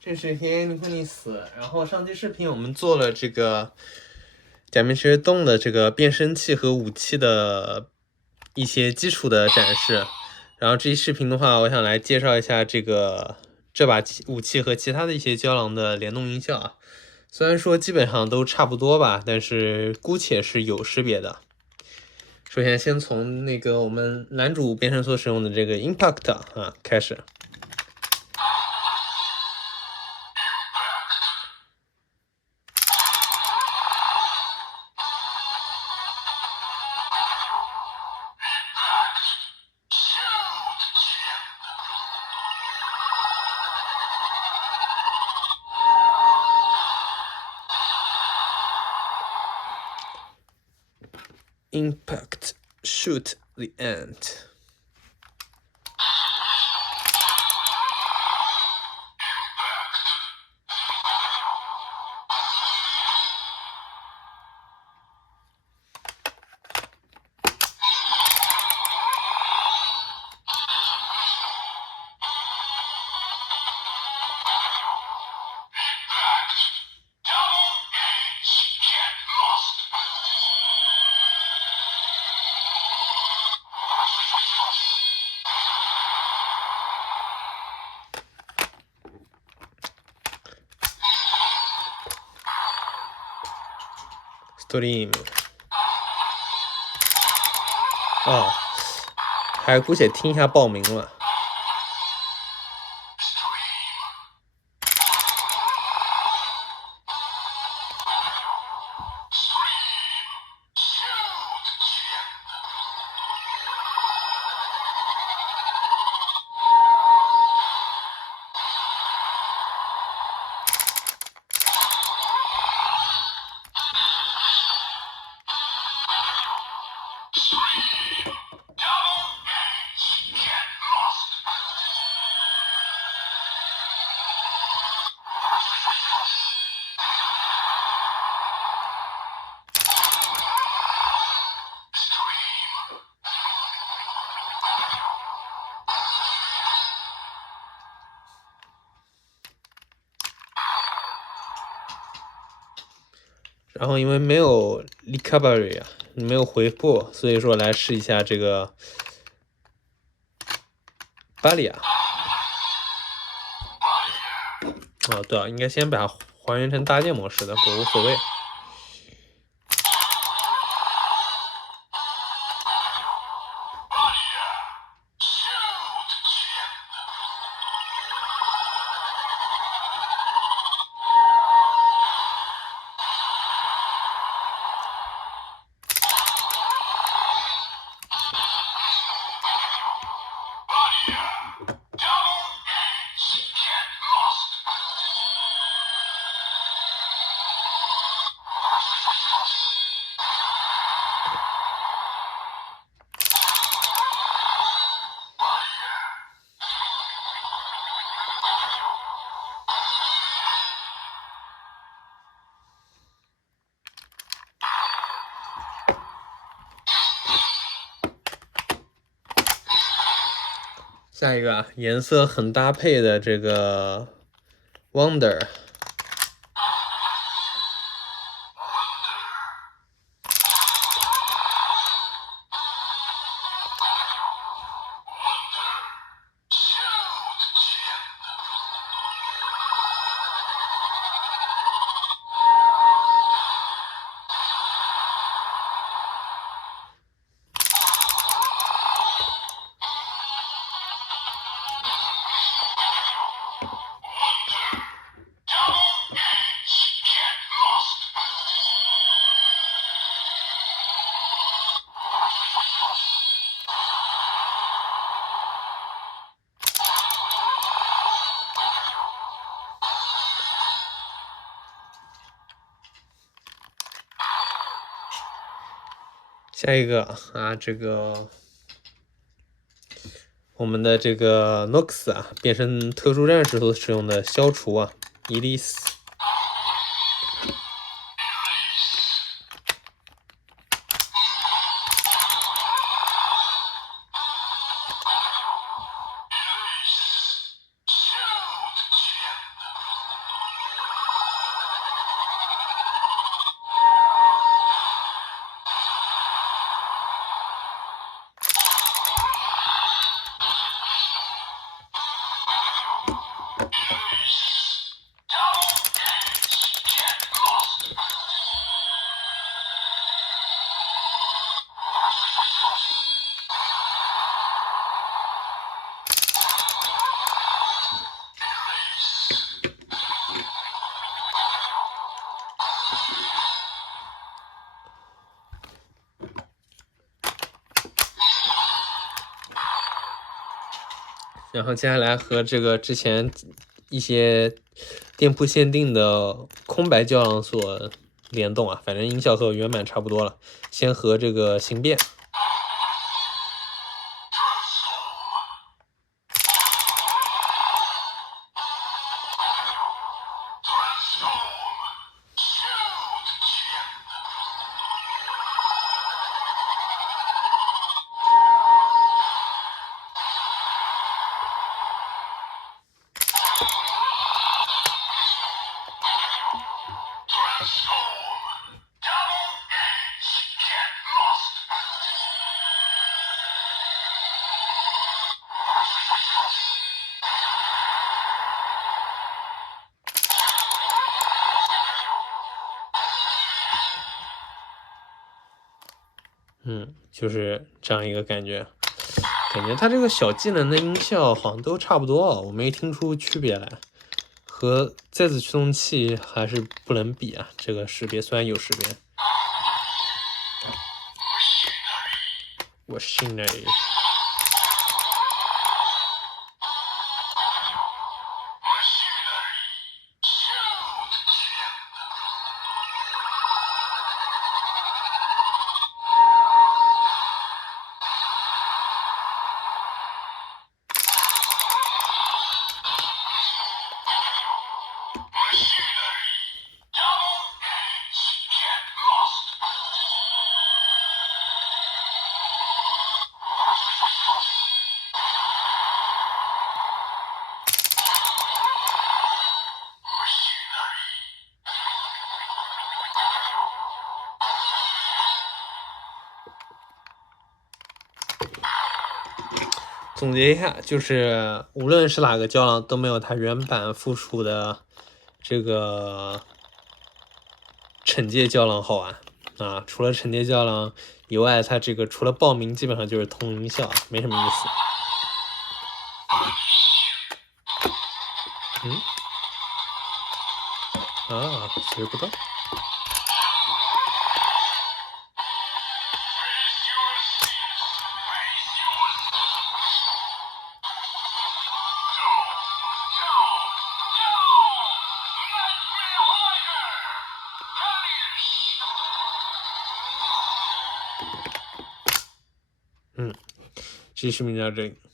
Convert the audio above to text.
这是黑暗尼克尼斯。然后上期视频我们做了这个假面骑士洞的这个变身器和武器的一些基础的展示。然后这期视频的话，我想来介绍一下这把武器和其他的一些胶囊的联动音效啊。虽然说基本上都差不多吧，但是姑且是有识别的。首先，先从那个我们男主变身所使用的这个 Impact 啊开始。Impact, shoot the ant. Stream 啊，还姑且听一下报名了。然后因为没有 recovery 啊，没有回复，所以说来试一下这个巴里亚。哦，对啊，应该先把它还原成搭建模式的，不过无所谓。下一个啊，颜色很搭配的这个 Wonder。下一个啊，这个我们的这个 Nox 啊，变身特殊战士所使用的消除啊 ，Elise。然后接下来和这个之前一些店铺限定的空白胶囊所联动啊，反正音效和原版差不多了。先和这个形变。就是这样一个感觉。感觉它这个小技能的音效好像都差不多，我没听出区别来。和再次驱动器还是不能比啊，这个识别虽然有识别。我信嘞。总结一下，就是无论是哪个胶囊都没有它原版附属的这个惩戒胶囊好玩啊！除了惩戒胶囊以外，它这个除了报名基本上就是通音效，没什么意思。学不到。这视频到这里。